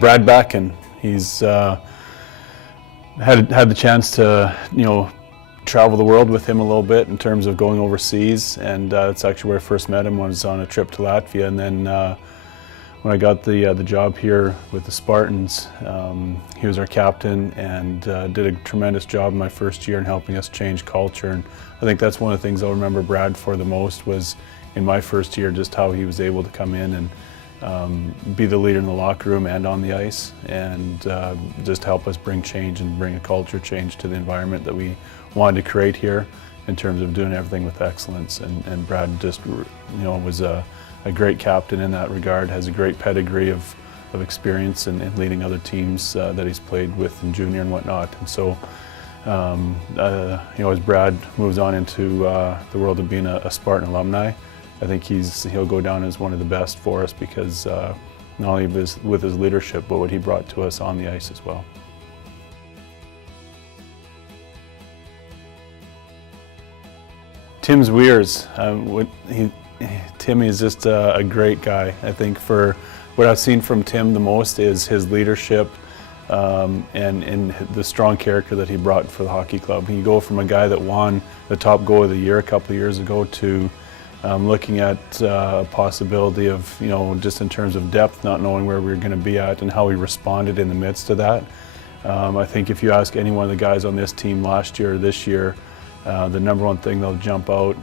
Brad Bakken, he's had the chance to, travel the world with him a little bit in terms of going overseas, and that's actually where I first met him. I was on a trip to Latvia, and then when I got the job here with the Spartans, he was our captain and did a tremendous job in my first year in helping us change culture. And I think that's one of the things I'll remember Brad for the most was in my first year, just how he was able to come in and be the leader in the locker room and on the ice, and just help us bring change and bring a culture change to the environment that we wanted to create here in terms of doing everything with excellence. And Brad just, was a great captain in that regard, has a great pedigree of experience in leading other teams that he's played with in junior and whatnot. And so, as Brad moves on into the world of being a Spartan alumni, I think he'll go down as one of the best for us because not only with his leadership, but what he brought to us on the ice as well. Tim Zwiers, Tim is just a great guy. I think for what I've seen from Tim the most is his leadership and the strong character that he brought for the hockey club. He go from a guy that won the top goal of the year a couple of years ago to looking at a possibility of, just in terms of depth, not knowing where we were going to be at and how he responded in the midst of that. I think if you ask any one of the guys on this team last year or this year, the number one thing they'll jump out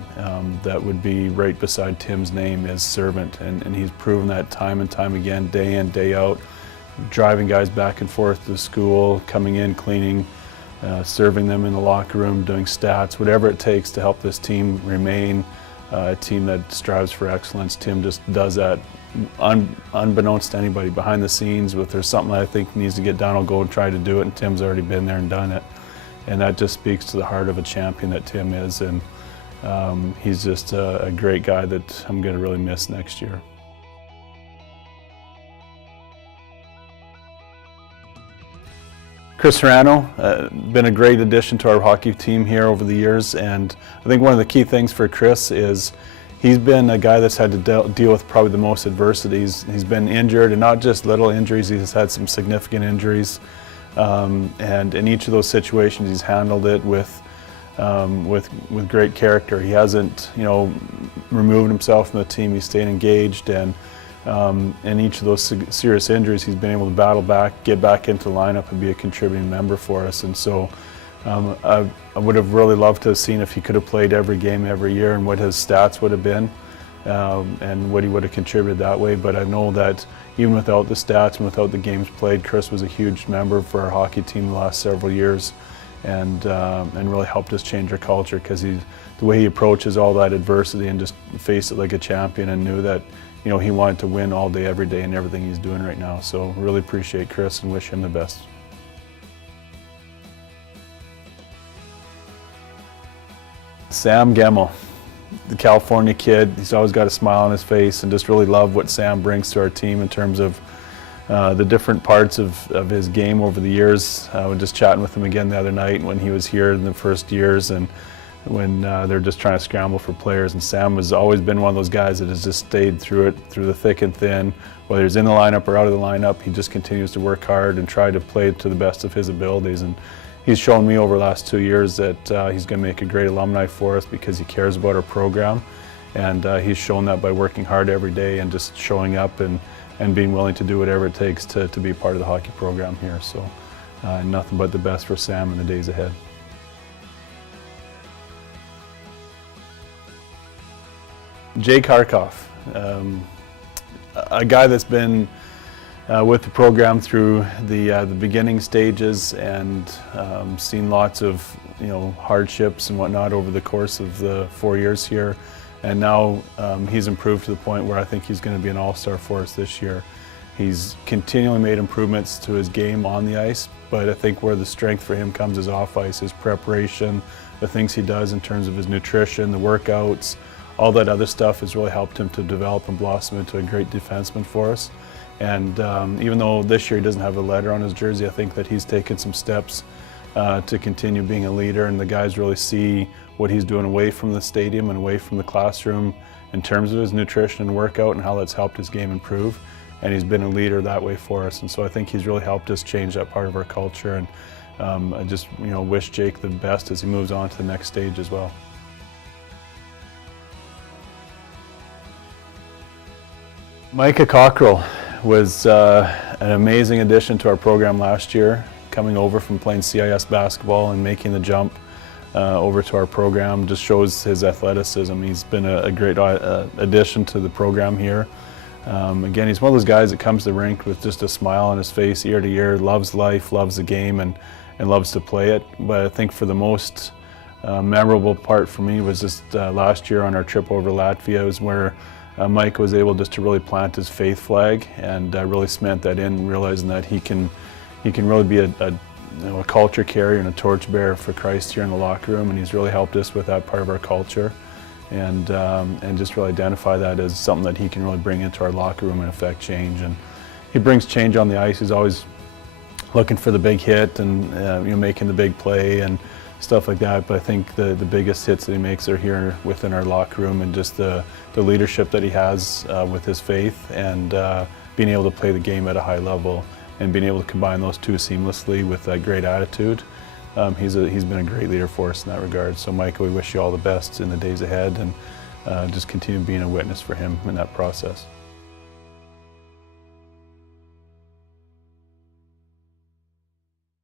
that would be right beside Tim's name is servant, and he's proven that time and time again, day in, day out, driving guys back and forth to school, coming in, cleaning, serving them in the locker room, doing stats, whatever it takes to help this team remain a team that strives for excellence. Tim just does that unbeknownst to anybody behind the scenes. If there's something that I think needs to get done, I'll go and try to do it, and Tim's already been there and done it. And that just speaks to the heart of a champion that Tim is, and he's just a great guy that I'm going to really miss next year. Chris Hirano, been a great addition to our hockey team here over the years, and I think one of the key things for Chris is he's been a guy that's had to deal with probably the most adversities. He's been injured, and not just little injuries, he's had some significant injuries. And in each of those situations, he's handled it with great character. He hasn't, removed himself from the team. He's stayed engaged, and in each of those serious injuries, he's been able to battle back, get back into the lineup, and be a contributing member for us. And so, I would have really loved to have seen if he could have played every game every year and what his stats would have been, and what he would have contributed that way. But I know that even without the stats and without the games played, Chris was a huge member for our hockey team the last several years, and really helped us change our culture, because the way he approaches all that adversity and just faced it like a champion, and knew that he wanted to win all day, every day, in everything he's doing right now. So really appreciate Chris and wish him the best. Sam Gemmel, the California kid. He's always got a smile on his face, and just really love what Sam brings to our team in terms of the different parts of his game over the years. I was just chatting with him again the other night when he was here in the first years, and when they're just trying to scramble for players. And Sam has always been one of those guys that has just stayed through it, through the thick and thin. Whether he's in the lineup or out of the lineup, he just continues to work hard and try to play to the best of his abilities. And he's shown me over the last 2 years that he's going to make a great alumni for us, because he cares about our program, and he's shown that by working hard every day and just showing up and being willing to do whatever it takes to be part of the hockey program here. So nothing but the best for Sam in the days ahead. Karkov, a guy that's been with the program through the beginning stages, and seen lots of hardships and whatnot over the course of the 4 years here, and now he's improved to the point where I think he's going to be an all-star for us this year. He's continually made improvements to his game on the ice, but I think where the strength for him comes is off ice, his preparation, the things he does in terms of his nutrition, the workouts, all that other stuff has really helped him to develop and blossom into a great defenseman for us. And even though this year he doesn't have a letter on his jersey, I think that he's taken some steps to continue being a leader, and the guys really see what he's doing away from the stadium and away from the classroom in terms of his nutrition and workout, and how that's helped his game improve. and he's been a leader that way for us. And so I think he's really helped us change that part of our culture. And I just wish Jake the best as he moves on to the next stage as well. Micah Cockrell was an amazing addition to our program last year, coming over from playing CIS basketball and making the jump over to our program. Just shows his athleticism. He's been a great addition to the program here. Again, he's one of those guys that comes to the rink with just a smile on his face ear to ear, loves life, loves the game, and loves to play it. But I think for the most memorable part for me was just last year on our trip over to Latvia was where Mike was able just to really plant his faith flag and really cement that in, realizing that he can really be a culture carrier and a torchbearer for Christ here in the locker room, and he's really helped us with that part of our culture, and just really identify that as something that he can really bring into our locker room and affect change. And he brings change on the ice. He's always looking for the big hit and making the big play and stuff like that. But I think the biggest hits that he makes are here within our locker room, and just the leadership that he has with his faith, and being able to play the game at a high level, and being able to combine those two seamlessly with that great attitude. He's been a great leader for us in that regard. So Micah, we wish you all the best in the days ahead, and just continue being a witness for him in that process.